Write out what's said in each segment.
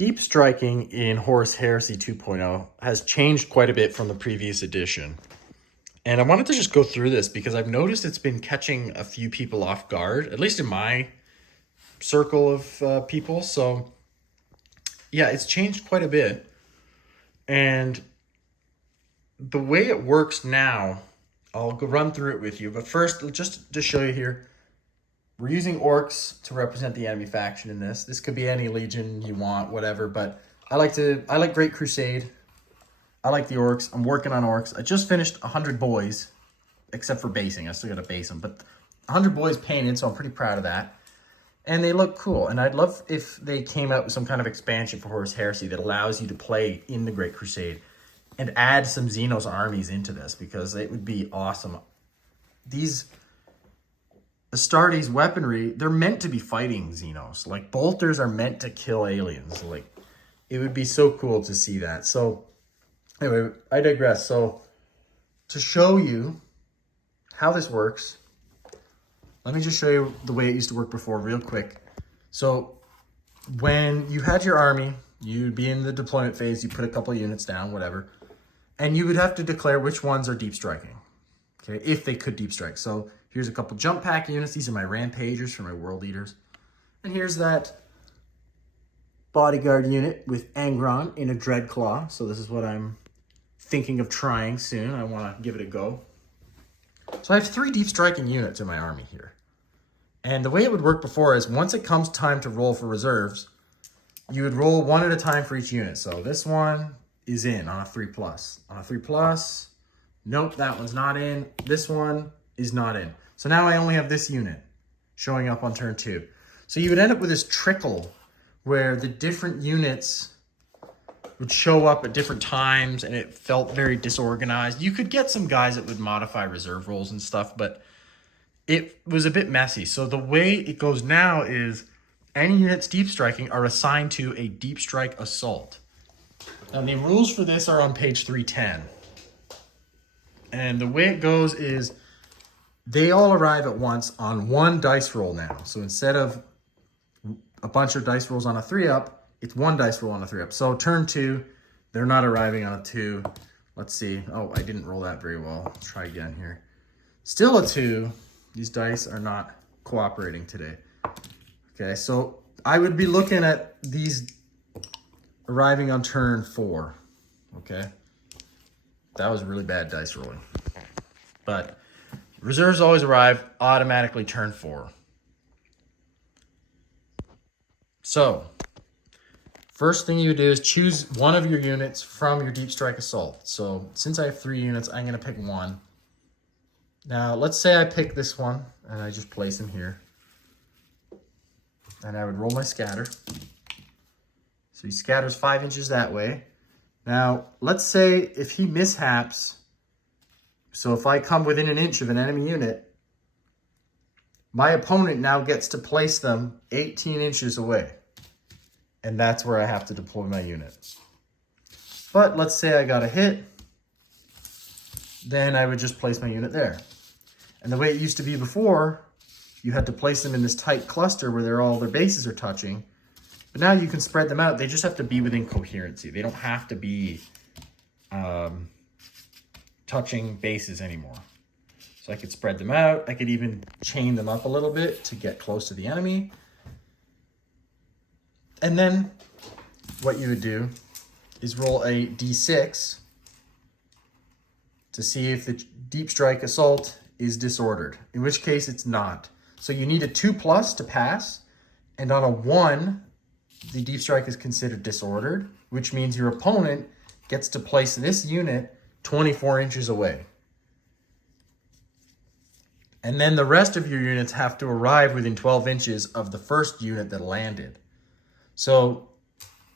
Deep striking in Horus Heresy 2.0 has changed quite a bit from the previous edition. And I wanted to just go through this because I've noticed it's been catching a few people off guard, at least in my circle of people. So yeah, it's changed quite a bit. And the way it works now, I'll go run through it with you. But first, just to show you here, we're using orcs to represent the enemy faction in this. This could be any legion you want, whatever. But I like Great Crusade. I like the orcs. I'm working on orcs. I just finished 100 boys, except for basing. I still got to base them. But 100 boys painted, so I'm pretty proud of that. And they look cool. And I'd love if they came out with some kind of expansion for Horus Heresy that allows you to play in the Great Crusade and add some Xenos armies into this, because it would be awesome. These Astartes weaponry, they're meant to be fighting Xenos. Like, bolters are meant to kill aliens. Like, it would be so cool to see that. So, anyway, I digress. So, to show you how this works, let me just show you the way it used to work before real quick. So, when you had your army, you'd be in the deployment phase, you put a couple of units down, whatever, and you would have to declare which ones are deep striking, okay, if they could deep strike. So, here's a couple jump pack units. These are my rampagers for my world eaters. And here's that bodyguard unit with Angron in a Dreadclaw. So this is what I'm thinking of trying soon. I want to give it a go. So I have 3 deep striking units in my army here. And the way it would work before is once it comes time to roll for reserves, you would roll 1 at a time for each unit. So this one is in on a 3+. On a 3+, nope, that one's not in. This one is not in. So now I only have this unit showing up on turn 2. So you would end up with this trickle where the different units would show up at different times and it felt very disorganized. You could get some guys that would modify reserve rolls and stuff, but it was a bit messy. So the way it goes now is any units deep striking are assigned to a deep strike assault. Now the rules for this are on page 310. And the way it goes is they all arrive at once on 1 dice roll now. So instead of a bunch of dice rolls on a 3-up, it's 1 dice roll on a 3-up. So turn 2, they're not arriving on a 2. Let's see. Oh, I didn't roll that very well. Let's try again here. Still a 2. These dice are not cooperating today. Okay, so I would be looking at these arriving on turn 4. Okay. That was really bad dice rolling. But reserves always arrive automatically turn 4. So, first thing you do is choose one of your units from your deep strike assault. So, since I have 3 units, I'm going to pick 1. Now, let's say I pick this one, and I just place him here. And I would roll my scatter. So he scatters 5 inches that way. Now, let's say if he mishaps, so if I come within an inch of an enemy unit, my opponent now gets to place them 18 inches away. And that's where I have to deploy my unit. But let's say I got a hit, then I would just place my unit there. And the way it used to be before, you had to place them in this tight cluster where all their bases are touching. But now you can spread them out. They just have to be within coherency. They don't have to be touching bases anymore. So I could spread them out. I could even chain them up a little bit to get close to the enemy. And then what you would do is roll a d6 to see if the deep strike assault is disordered, in which case it's not. So you need a 2+ to pass, and on a 1, the deep strike is considered disordered, which means your opponent gets to place this unit 24 inches away. And then the rest of your units have to arrive within 12 inches of the first unit that landed. So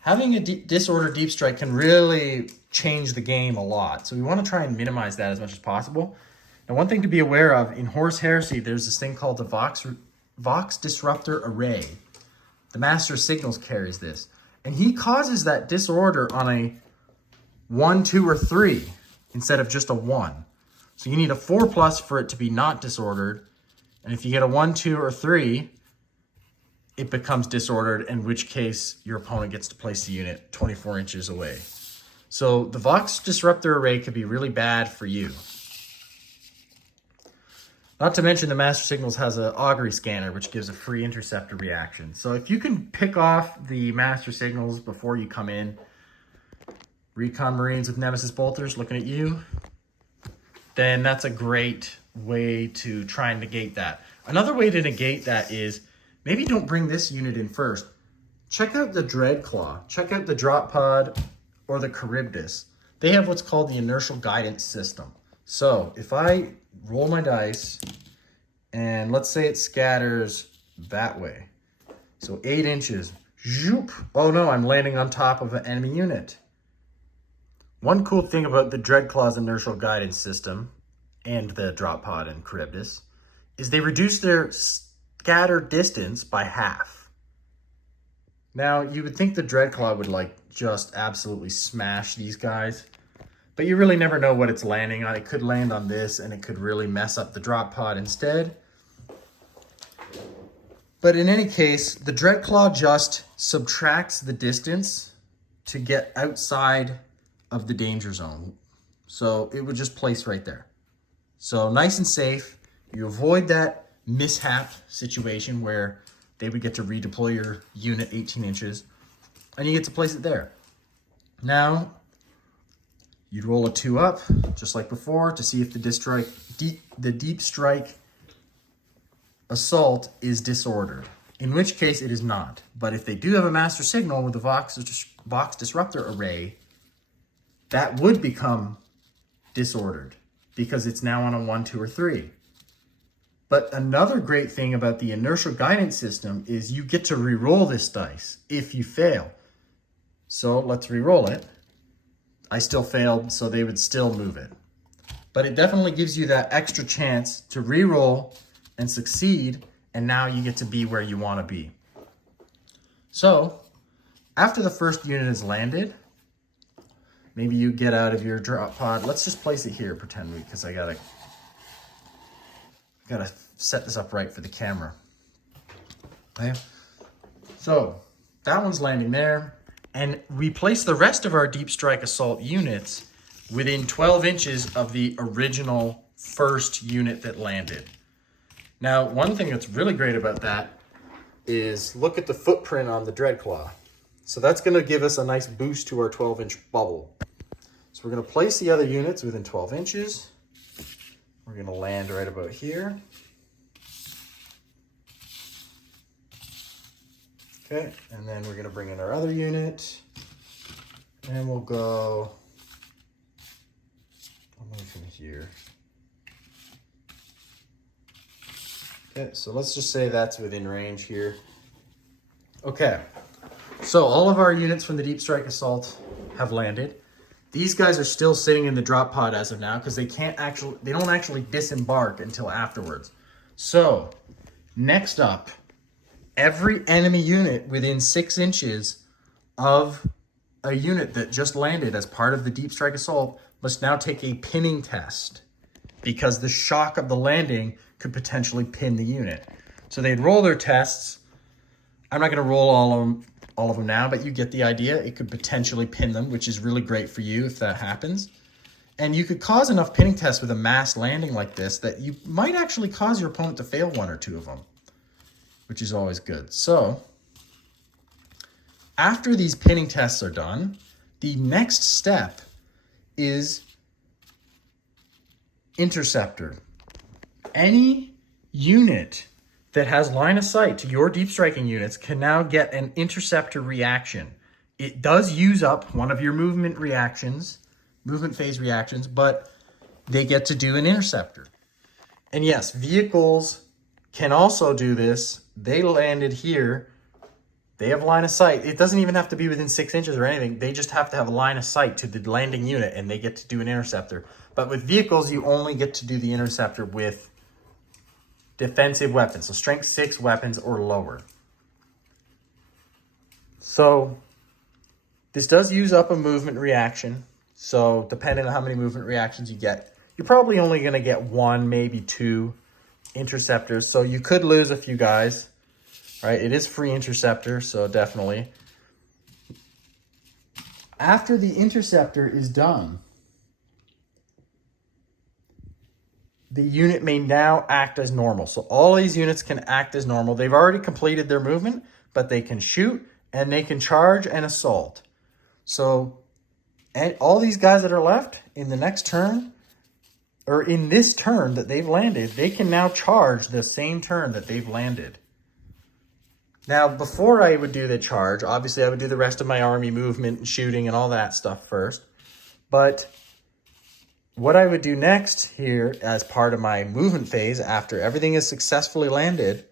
having a disordered deep strike can really change the game a lot. So we want to try and minimize that as much as possible. Now, one thing to be aware of, in Horus Heresy, there's this thing called the Vox Disruptor Array. The Master of Signals carries this. And he causes that disorder on a 1, 2, or 3 instead of just a 1. So you need a 4+ for it to be not disordered. And if you get a 1, 2, or 3, it becomes disordered, in which case your opponent gets to place the unit 24 inches away. So the Vox Disruptor array could be really bad for you. Not to mention the Master Signals has an augury scanner, which gives a free interceptor reaction. So if you can pick off the Master Signals before you come in, Recon Marines with Nemesis Bolters looking at you, then that's a great way to try and negate that. Another way to negate that is maybe don't bring this unit in first. Check out the Dreadclaw. Check out the Drop Pod or the Charybdis. They have what's called the Inertial Guidance System. So if I roll my dice and let's say it scatters that way. So 8 inches. Zoop. Oh no, I'm landing on top of an enemy unit. One cool thing about the Dreadclaw's Inertial Guidance System and the Drop Pod and Charybdis is they reduce their scatter distance by half. Now, you would think the Dreadclaw would like just absolutely smash these guys, but you really never know what it's landing on. It could land on this and it could really mess up the Drop Pod instead. But in any case, the Dreadclaw just subtracts the distance to get outside of the danger zone. So it would just place right there. So nice and safe. You avoid that mishap situation where they would get to redeploy your unit 18 inches and you get to place it there. Now, you'd roll a 2 up, just like before, to see if the deep strike assault is disordered. In which case it is not. But if they do have a Master Signal with the Vox Disruptor array, that would become disordered because it's now on a 1, 2, or 3. But another great thing about the Inertial Guidance System is you get to re-roll this dice if you fail. So let's re-roll it. I still failed, so they would still move it. But it definitely gives you that extra chance to re-roll and succeed, and now you get to be where you want to be. So after the first unit is landed, maybe you get out of your drop pod. Let's just place it here, pretend because I gotta set this up right for the camera. Okay. So that one's landing there, and we place the rest of our deep strike assault units within 12 inches of the original first unit that landed. Now, one thing that's really great about that is look at the footprint on the Dreadclaw. So that's going to give us a nice boost to our 12-inch bubble. So we're going to place the other units within 12 inches. We're going to land right about here. Okay, and then we're going to bring in our other unit. And we'll go from here. Okay, so let's just say that's within range here. Okay, so all of our units from the Deep Strike Assault have landed. These guys are still sitting in the drop pod as of now because they don't actually disembark until afterwards. So next up, every enemy unit within 6 inches of a unit that just landed as part of the Deep Strike Assault must now take a pinning test because the shock of the landing could potentially pin the unit. So they'd roll their tests. I'm not going to roll all of them now, but you get the idea. It could potentially pin them, which is really great for you if that happens. And you could cause enough pinning tests with a mass landing like this that you might actually cause your opponent to fail 1 or 2 of them, which is always good. So after these pinning tests are done, the next step is Interceptor. Any unit that has line of sight to your deep striking units can now get an Interceptor reaction. It does use up one of your movement phase reactions, but they get to do an Interceptor. And yes, vehicles can also do this. They landed here. They have line of sight. It doesn't even have to be within 6 inches or anything. They just have to have a line of sight to the landing unit and they get to do an Interceptor. But with vehicles, you only get to do the Interceptor with defensive weapons. So strength 6 weapons or lower. So this does use up a movement reaction. So depending on how many movement reactions you get, you're probably only going to get 1, maybe 2 Interceptors. So you could lose a few guys. right? It is free Interceptor, so definitely. After the Interceptor is done, the unit may now act as normal. So all these units can act as normal. They've already completed their movement, but they can shoot and they can charge and assault. So and all these guys that are left in the next turn, or in this turn that they've landed, they can now charge the same turn that they've landed. Now, before I would do the charge, obviously I would do the rest of my army movement and shooting and all that stuff first. But what I would do next here as part of my movement phase after everything is successfully landed,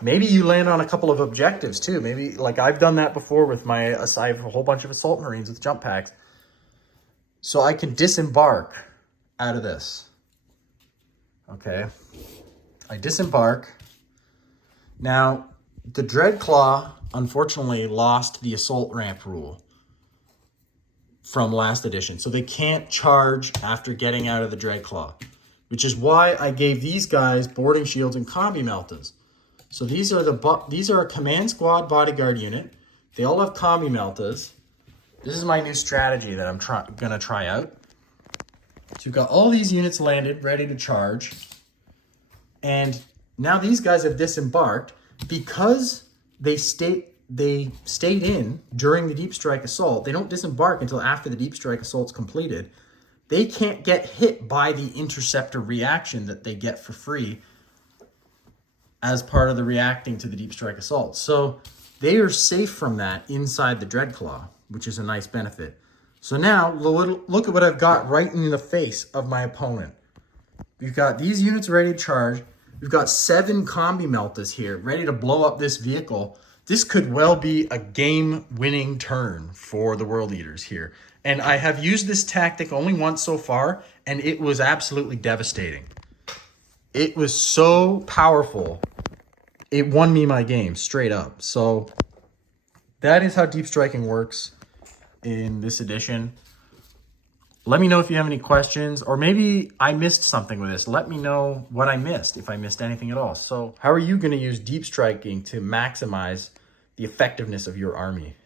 maybe you land on a couple of objectives too. Maybe like I've done that before with my, I have a whole bunch of assault marines with jump packs. So I can disembark out of this. Okay. I disembark. Now, the Dreadclaw unfortunately lost the assault ramp rule from last edition. So they can't charge after getting out of the Dreadclaw, which is why I gave these guys boarding shields and combi meltas. So these are a command squad bodyguard unit. They all have combi meltas. This is my new strategy that I'm going to try out. So you've got all these units landed, ready to charge. And now these guys have disembarked because they stayed in during the deep strike assault. They don't disembark until after the deep strike assault's completed. They can't get hit by the Interceptor reaction that they get for free as part of the reacting to the deep strike assault. So they are safe from that inside the Dreadclaw, which is a nice benefit. So now look at what I've got right in the face of my opponent. We've got these units ready to charge. We've got 7 combi meltas here ready to blow up this vehicle. This could well be a game-winning turn for the World Eaters here. And I have used this tactic only once so far, and it was absolutely devastating. It was so powerful. It won me my game straight up. So that is how deep striking works in this edition. Let me know if you have any questions, or maybe I missed something with this. Let me know what I missed, if I missed anything at all. So how are you going to use deep striking to maximize the effectiveness of your army?